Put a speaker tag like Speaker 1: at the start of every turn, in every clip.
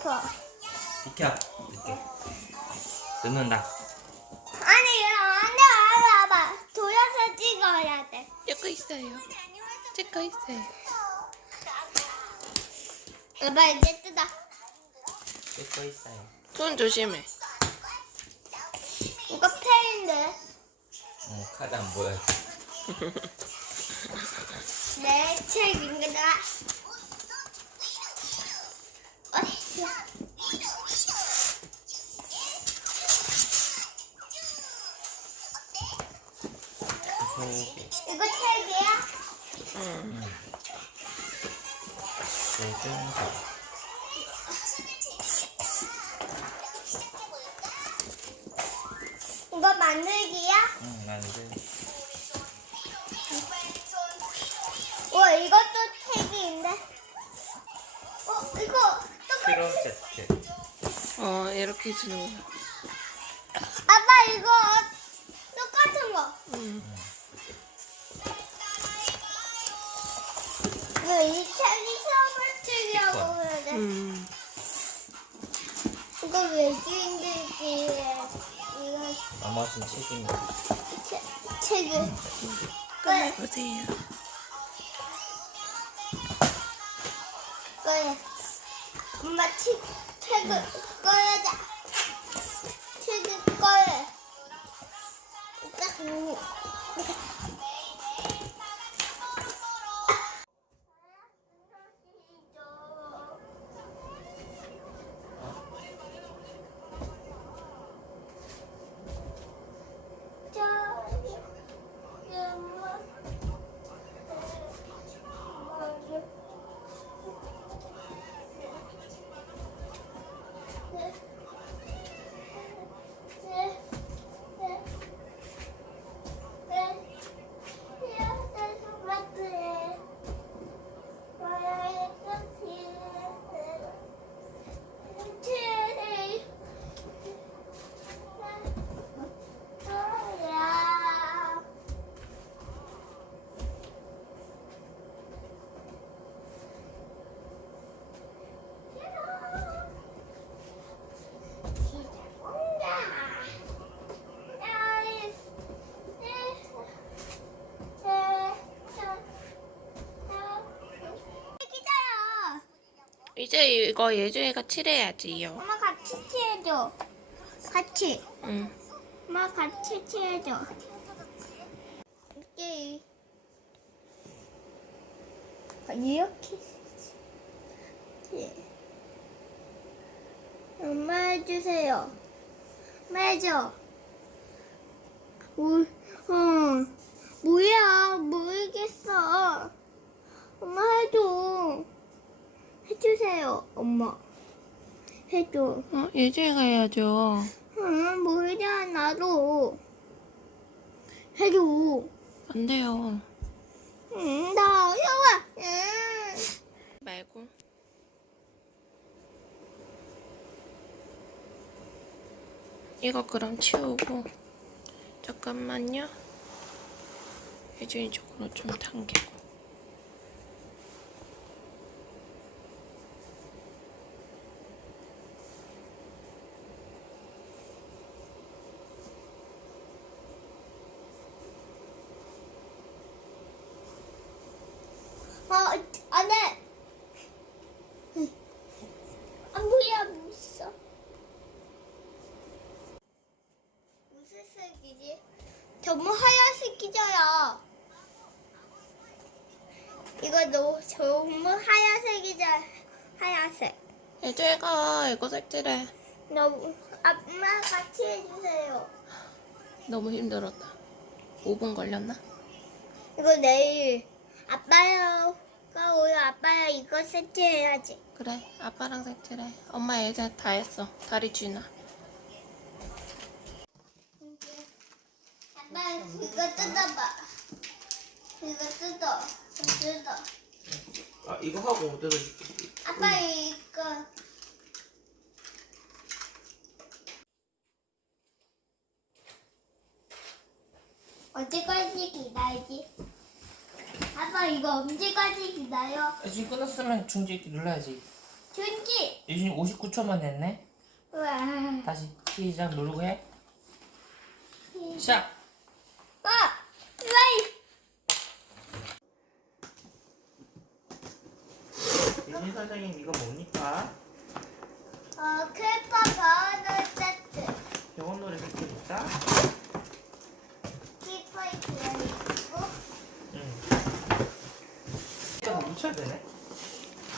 Speaker 1: 아파.
Speaker 2: 비켜. 이렇게. 넣는다.
Speaker 1: 아니, 안돼, 와봐. 돌아서 찍어야 돼.
Speaker 3: 찍고 있어요. 찍고 있어요.
Speaker 1: 아빠 이제 뜯어.
Speaker 2: 찍고 있어요.
Speaker 3: 손 조심해.
Speaker 1: 이거 펜인데.
Speaker 2: 응, 카드 안 보여.
Speaker 1: 내 책입니다. 만들기야?
Speaker 2: 응, 만들.
Speaker 1: 와, 이것도 책인데. 어, 이거 똑같이.
Speaker 2: 세트.
Speaker 3: 어 이렇게 주는구나.
Speaker 1: 아빠 이거 똑같은 거.
Speaker 3: 응.
Speaker 1: 이거 이 책이 선물 책이라고 해야 돼.
Speaker 3: 음.
Speaker 1: 이거 외주인들끼리 이 거
Speaker 2: 넘어진 책입니다.
Speaker 1: 책, 책을
Speaker 3: 끝내 보세요.
Speaker 1: 꺼야. 엄마 책, 책을 꺼야자. 책을 꺼야. 딱
Speaker 3: 이제 이거 예주이가 칠해야지요.
Speaker 1: 엄마 같이 칠해줘. 같이.
Speaker 3: 응.
Speaker 1: 엄마 같이 칠해줘. 이렇게 아, 이렇게. 예. 엄마 해주세요. 엄마 해줘. 뭐, 어, 뭐야, 모르겠어. 엄마 해줘. 해주세요, 엄마. 해줘.
Speaker 3: 어 예주이가 해야죠.
Speaker 1: 응, 모르잖아, 나도. 해줘.
Speaker 3: 안 돼요.
Speaker 1: 응, 나 어려워. 응.
Speaker 3: 말고. 이거 그럼 치우고 잠깐만요. 예준이 쪽으로 좀 당기고.
Speaker 1: 어, 안 해. 안 보여, 무있어 무슨 색이지? 전부 하얀색이잖아. 이거 너 전부 하얀색이잖아. 하얀색.
Speaker 3: 예준이가 이거 색칠해.
Speaker 1: 너무, 엄마 같이 해주세요.
Speaker 3: 너무 힘들었다. 5분 걸렸나?
Speaker 1: 이거 내일 아빠 가 오늘 아빠야 이거 세트해야지.
Speaker 3: 그래, 아빠랑 색칠해. 엄마 예전 다 했어. 다리 쥐나.
Speaker 1: 아빠 이거 뜯어봐. 이거 뜯어. 뜯어.
Speaker 2: 아, 이거 하고 뜯어줄게.
Speaker 1: 아빠 이거. 언제까지 기다리지? 아빠 이거 언제까지 기다려?
Speaker 2: 지금 끝났으면 중지 눌러야지.
Speaker 1: 준기.
Speaker 2: 유진이 59초만 했네.
Speaker 1: 우와.
Speaker 2: 다시 시작 누르고 해. 시작.
Speaker 1: 아, 라이.
Speaker 2: 유진 선생님 이거 뭡니까?
Speaker 1: 어, 클퍼 버너 세트.
Speaker 2: 병원 노래 듣고 있다.
Speaker 1: 클퍼 들어있고.
Speaker 2: 응. 묻혀야 되네.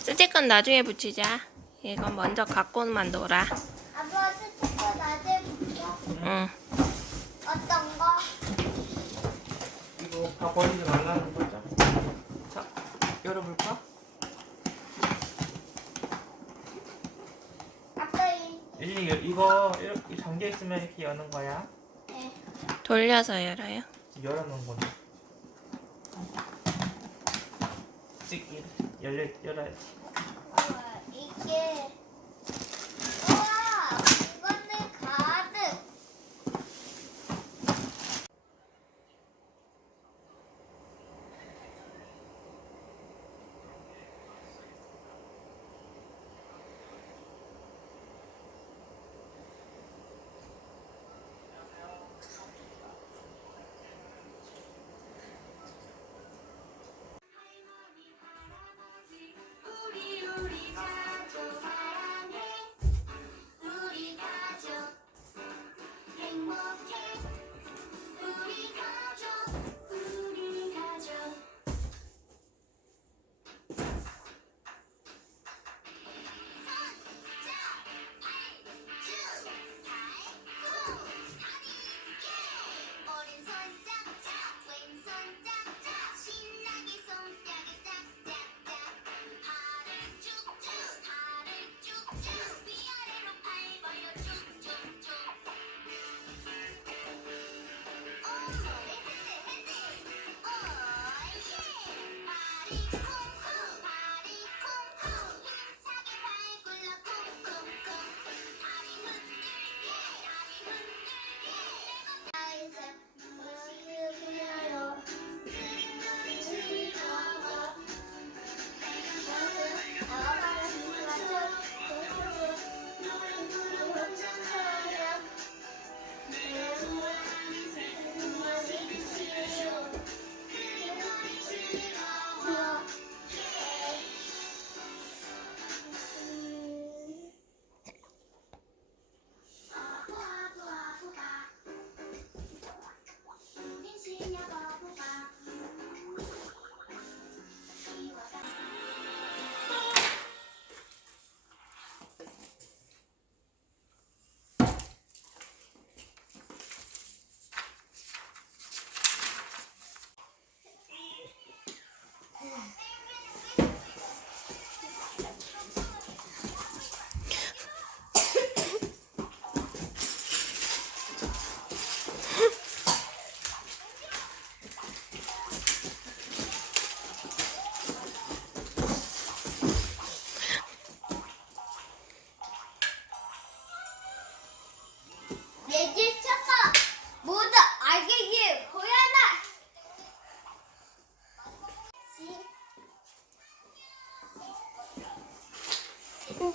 Speaker 3: 스티커는 나중에 붙이자. 이거 먼저 갖고만 놀아.
Speaker 1: 아빠 스티커 나중에 볼게요.
Speaker 3: 응.
Speaker 1: 어떤 거?
Speaker 2: 이거 다 버리지 말라는 거죠? 자, 열어볼까?
Speaker 1: 아빠 이.
Speaker 2: 열- 이거 이렇게 잠겨 있으면 이렇게 여는 거야.
Speaker 1: 네.
Speaker 3: 돌려서 열어요.
Speaker 2: 열어놓은 거 네. 찍기 열려 열어야지.
Speaker 1: 우와, 이게.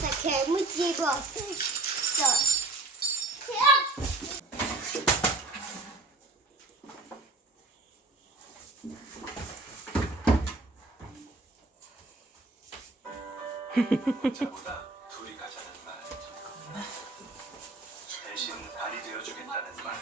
Speaker 4: 다
Speaker 1: 개무지고 있어.
Speaker 5: 자보다 둘이 가자는 말. 대신 발이 되어주겠다는 말